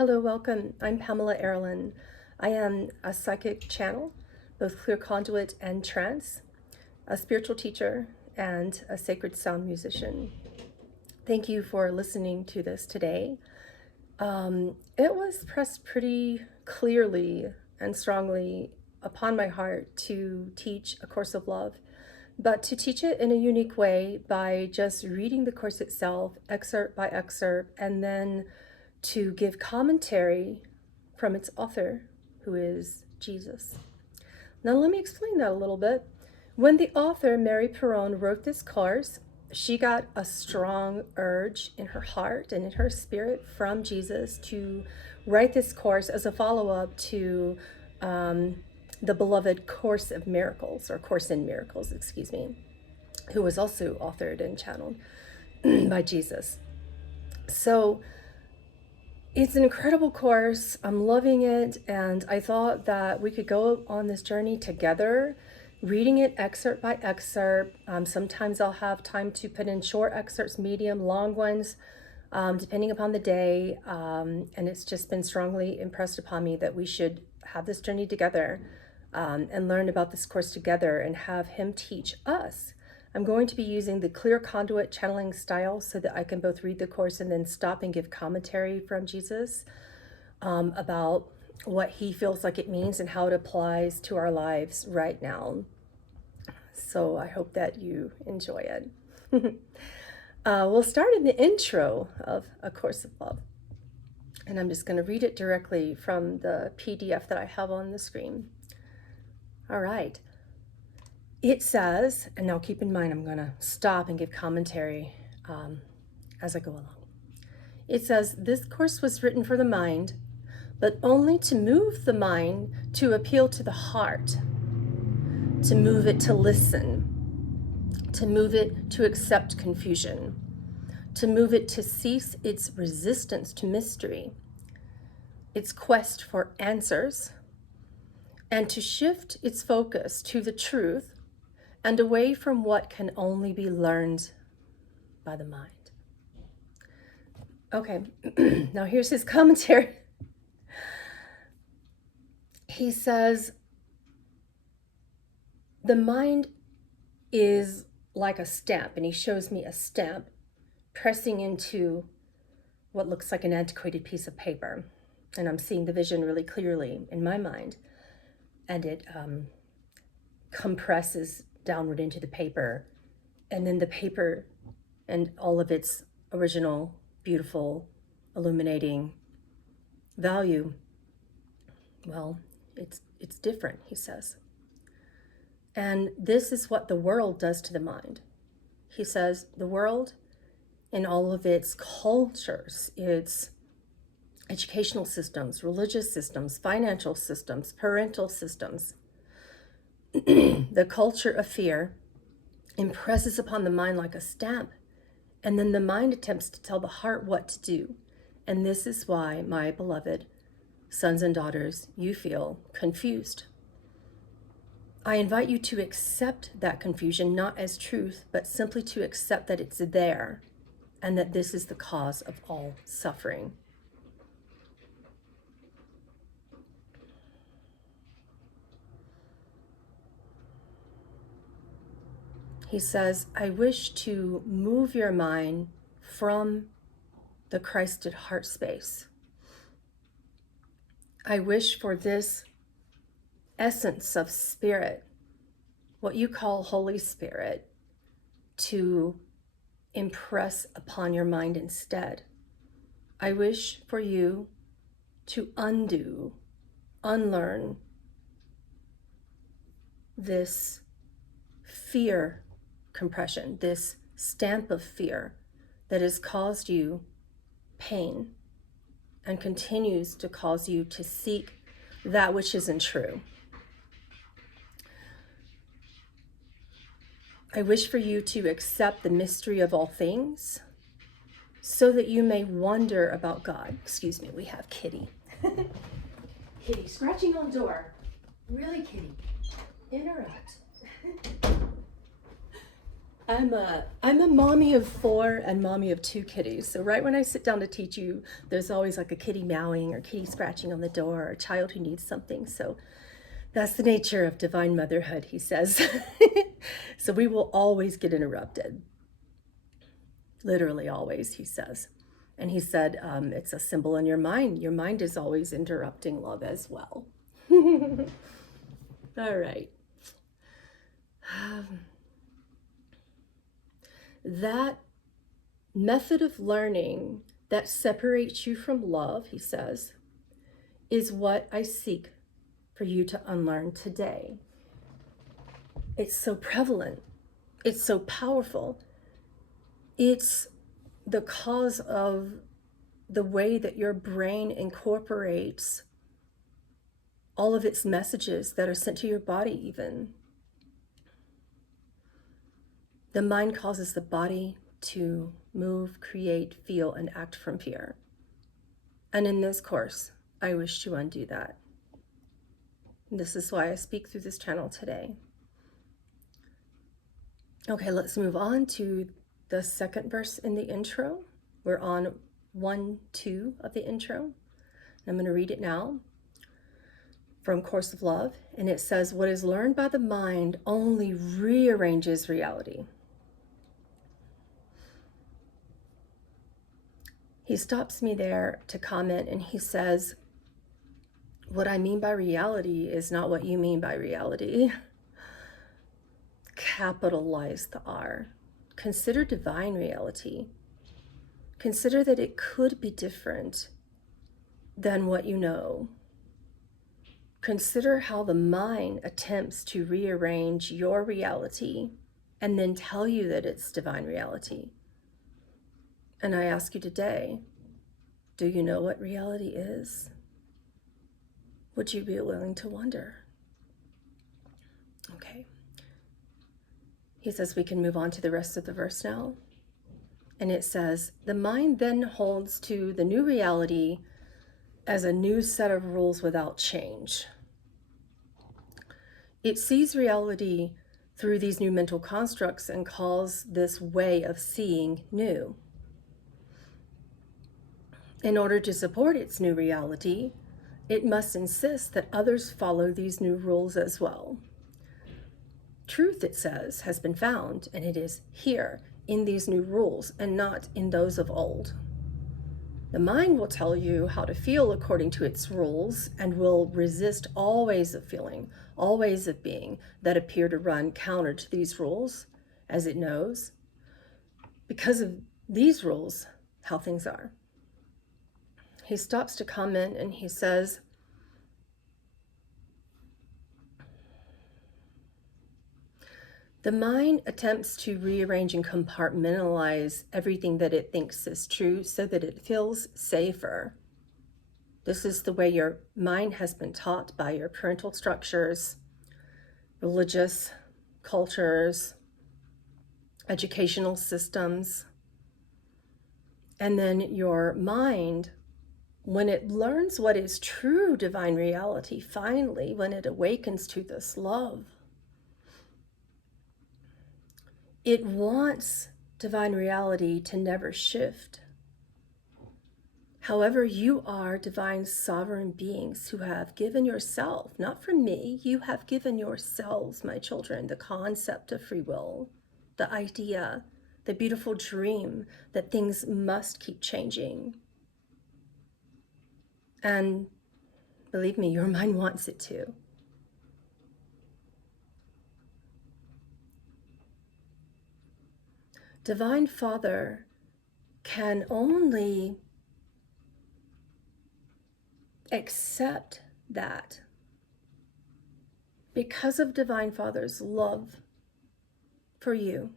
Hello, welcome. I'm Pamela Aaralyn. I am a psychic channel, both clear conduit and trance, a spiritual teacher, and a sacred sound musician. Thank you for listening to this today. It was pressed pretty clearly and strongly upon my heart to teach A Course of Love, but to teach it in a unique way by just reading the course itself, excerpt by excerpt, and then to give commentary from its author, who is Jesus. Now let me explain that a little bit. When the author, Mary Perron, wrote this course, she got a strong urge in her heart and in her spirit from Jesus to write this course as a follow-up to the beloved Course of Miracles, or Course in Miracles, excuse me, who was also authored and channeled by Jesus. So it's an incredible course. I'm loving it, and I thought that we could go on this journey together, reading it excerpt by excerpt. Sometimes I'll have time to put in short excerpts, medium, long ones, depending upon the day. And it's just been strongly impressed upon me that we should have this journey together and learn about this course together and have him teach us. I'm going to be using the clear conduit channeling style so that I can both read the course and then stop and give commentary from Jesus about what he feels like it means and how it applies to our lives right now. So I hope that you enjoy it. We'll start in the intro of A Course of Love. And I'm just going to read it directly from the PDF that I have on the screen. All right. It says, and now keep in mind, I'm going to stop and give commentary as I go along. It says, this course was written for the mind, but only to move the mind to appeal to the heart, to move it to listen, to move it to accept confusion, to move it to cease its resistance to mystery, its quest for answers, and to shift its focus to the truth and away from what can only be learned by the mind. Okay, now here's his commentary. He says, the mind is like a stamp, and he shows me a stamp pressing into what looks like an antiquated piece of paper. And I'm seeing the vision really clearly in my mind. And it compresses downward into the paper, and then the paper and all of its original beautiful illuminating value, well, it's different, he says. And this is what the world does to the mind. He says the world in all of its cultures, its educational systems, religious systems, financial systems, parental systems, the culture of fear impresses upon the mind like a stamp, and then the mind attempts to tell the heart what to do. And this is why, my beloved sons and daughters, you feel confused. I invite you to accept that confusion, not as truth, but simply to accept that it's there and that this is the cause of all suffering. He says, I wish to move your mind from the Christed heart space. I wish for this essence of spirit, what you call Holy Spirit, to impress upon your mind instead. I wish for you to unlearn this fear compression, this stamp of fear that has caused you pain and continues to cause you to seek that which isn't true. I wish for you to accept the mystery of all things so that you may wonder about God. Excuse me, we have Kitty. Kitty scratching on door. Really, Kitty? In or out? I'm a mommy of 4 and mommy of 2 kitties. So right when I sit down to teach you, there's always like a kitty meowing or kitty scratching on the door or a child who needs something. So that's the nature of divine motherhood, he says. So we will always get interrupted. Literally always, he says. And he said, it's a symbol in your mind. Your mind is always interrupting love as well. All right. That method of learning that separates you from love, he says, is what I seek for you to unlearn today. It's so prevalent. It's so powerful. It's the cause of the way that your brain incorporates all of its messages that are sent to your body even. The mind causes the body to move, create, feel, and act from fear. And in this course, I wish to undo that. This is why I speak through this channel today. Okay, let's move on to the second verse in the intro. We're on 1-2 of the intro. I'm going to read it now from Course of Love. And it says, what is learned by the mind only rearranges reality. He stops me there to comment and he says, what I mean by reality is not what you mean by reality. Capitalize the R. Consider divine reality. Consider that it could be different than what you know. Consider how the mind attempts to rearrange your reality and then tell you that it's divine reality. And I ask you today, do you know what reality is? Would you be willing to wonder? Okay. He says we can move on to the rest of the verse now. And it says, the mind then holds to the new reality as a new set of rules without change. It sees reality through these new mental constructs and calls this way of seeing new. In order to support its new reality, it must insist that others follow these new rules as well. Truth, it says, has been found, and it is here in these new rules and not in those of old. The mind will tell you how to feel according to its rules and will resist all ways of feeling, all ways of being that appear to run counter to these rules, as it knows, because of these rules, how things are. He stops to comment and he says, the mind attempts to rearrange and compartmentalize everything that it thinks is true so that it feels safer. This is the way your mind has been taught by your parental structures, religious cultures, educational systems. And then your mind, when it learns what is true divine reality, finally, when it awakens to this love, it wants divine reality to never shift. However, you are divine sovereign beings who have given yourself, not from me, you have given yourselves, my children, the concept of free will, the idea, the beautiful dream that things must keep changing. And believe me, your mind wants it to. Divine Father can only accept that because of Divine Father's love for you.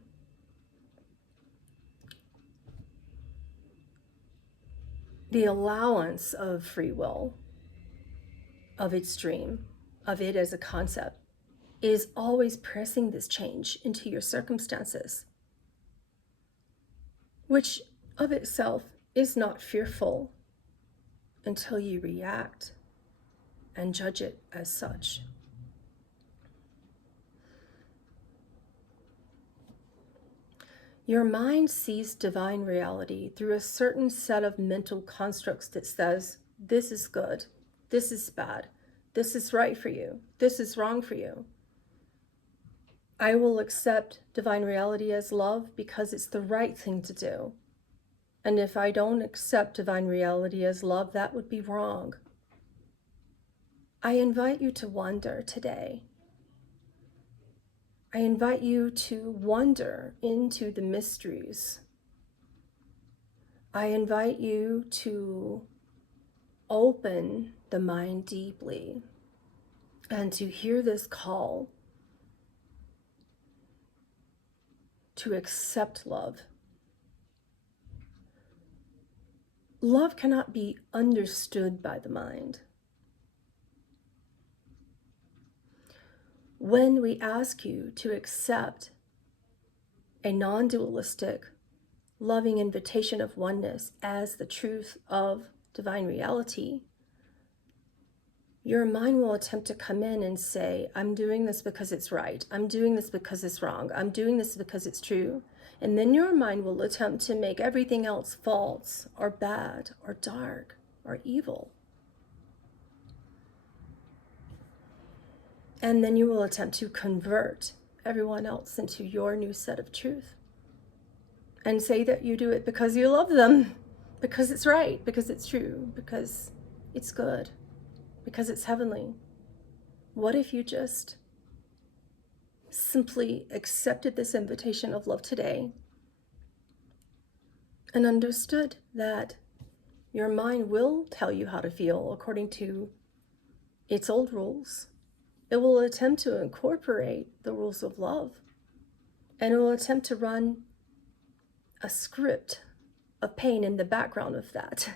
The allowance of free will, of its dream, of it as a concept, is always pressing this change into your circumstances, which of itself is not fearful until you react and judge it as such. Your mind sees divine reality through a certain set of mental constructs that says, this is good, this is bad, this is right for you, this is wrong for you. I will accept divine reality as love because it's the right thing to do. And if I don't accept divine reality as love, that would be wrong. I invite you to wonder today. I invite you to wander into the mysteries. I invite you to open the mind deeply and to hear this call to accept love. Love cannot be understood by the mind. When we ask you to accept a non-dualistic, loving invitation of oneness as the truth of divine reality, your mind will attempt to come in and say, I'm doing this because it's right. I'm doing this because it's wrong. I'm doing this because it's true. And then your mind will attempt to make everything else false or bad or dark or evil. And then you will attempt to convert everyone else into your new set of truth and say that you do it because you love them, because it's right, because it's true, because it's good, because it's heavenly. What if you just simply accepted this invitation of love today and understood that your mind will tell you how to feel according to its old rules? It will attempt to incorporate the rules of love, and it will attempt to run a script of pain in the background of that.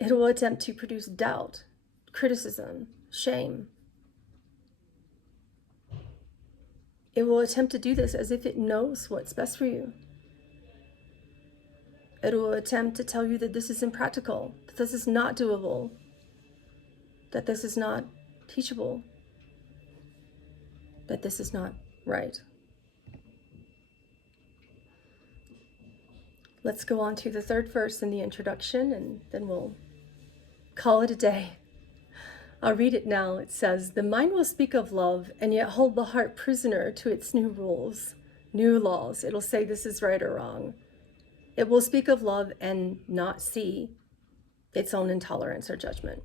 It will attempt to produce doubt, criticism, shame. It will attempt to do this as if it knows what's best for you. It will attempt to tell you that this is impractical, that this is not doable, that this is not teachable, that this is not right. Let's go on to the third verse in the introduction, and then we'll call it a day. I'll read it now. It says, the mind will speak of love and yet hold the heart prisoner to its new rules, new laws. It'll say this is right or wrong. It will speak of love and not see its own intolerance or judgment.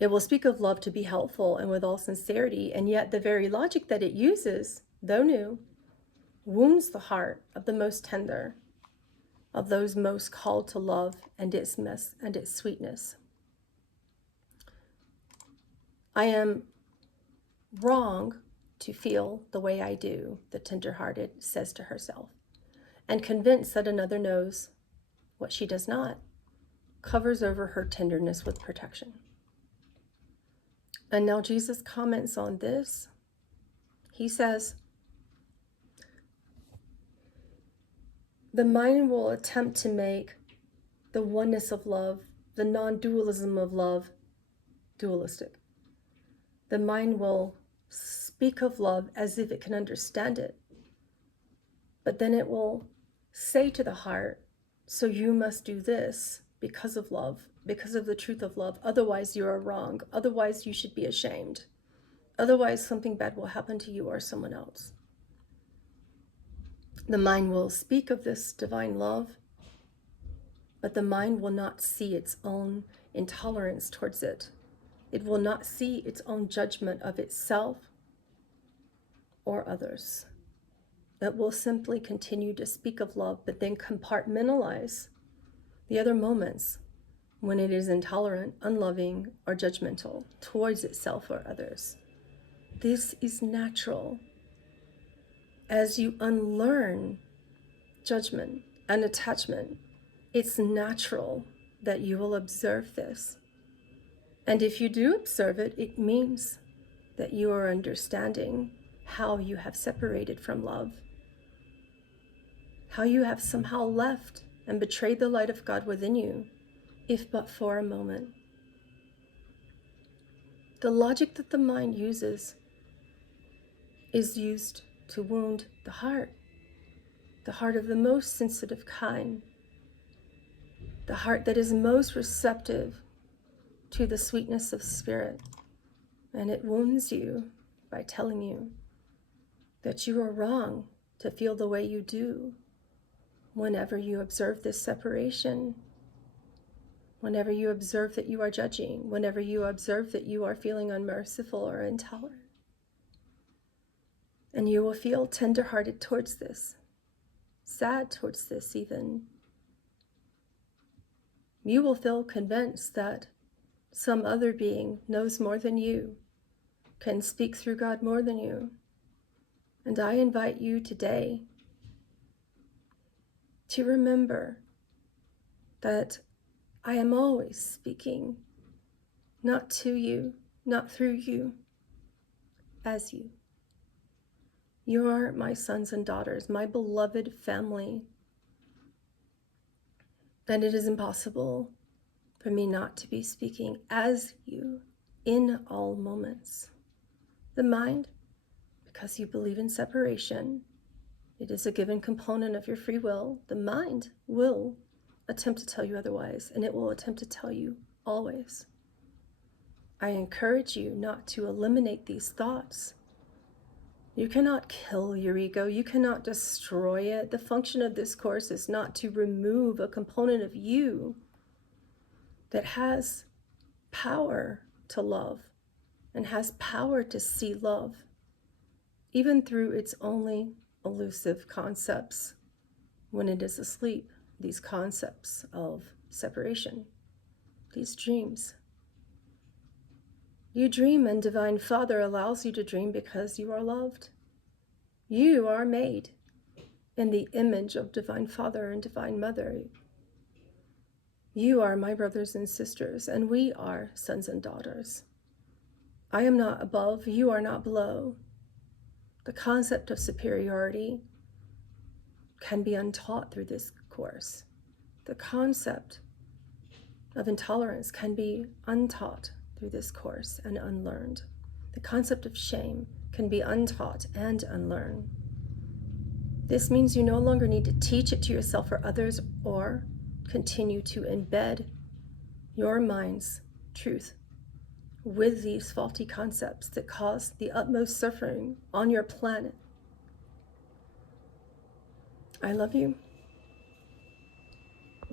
It will speak of love to be helpful and with all sincerity, and yet the very logic that it uses, though new, wounds the heart of the most tender, of those most called to love and its sweetness. I am wrong to feel the way I do, the tender-hearted says to herself, and convinced that another knows what she does not, covers over her tenderness with protection. And now Jesus comments on this. He says, the mind will attempt to make the oneness of love, the non-dualism of love, dualistic. The mind will speak of love as if it can understand it. But then it will say to the heart, so you must do this because of love, because of the truth of love. Otherwise you are wrong. Otherwise you should be ashamed. Otherwise something bad will happen to you or someone else. The mind will speak of this divine love, but the mind will not see its own intolerance towards it. It will not see its own judgment of itself or others. It will simply continue to speak of love, but then compartmentalize the other moments when it is intolerant, unloving, or judgmental towards itself or others. This is natural. As you unlearn judgment and attachment, it's natural that you will observe this. And if you do observe it, it means that you are understanding how you have separated from love, how you have somehow left and betrayed the light of God within you, if but for a moment. The logic that the mind uses is used to wound the heart. the heart of the most sensitive kind, the heart that is most receptive to the sweetness of spirit. And it wounds you by telling you that you are wrong to feel the way you do whenever you observe this separation, whenever you observe that you are judging, whenever you observe that you are feeling unmerciful or intolerant. And you will feel tender-hearted towards this, sad towards this even. You will feel convinced that some other being knows more than you, can speak through God more than you. And I invite you today to remember that I am always speaking, not to you, not through you, as you. You are my sons and daughters, my beloved family. And it is impossible for me not to be speaking as you in all moments. The mind, because you believe in separation, it is a given component of your free will. The mind will attempt to tell you otherwise, and it will attempt to tell you always. I encourage you not to eliminate these thoughts. You cannot kill your ego. You cannot destroy it. The function of this course is not to remove a component of you that has power to love and has power to see love, even through its only elusive concepts when it is asleep, these concepts of separation, these dreams. You dream, and Divine Father allows you to dream because you are loved. You are made in the image of Divine Father and Divine Mother. You are my brothers and sisters, and we are sons and daughters. I am not above, you are not below. The concept of superiority can be untaught through this course. The concept of intolerance can be untaught through this course and unlearned. The concept of shame can be untaught and unlearned. This means you no longer need to teach it to yourself or others or continue to embed your mind's truth with these faulty concepts that cause the utmost suffering on your planet. I love you.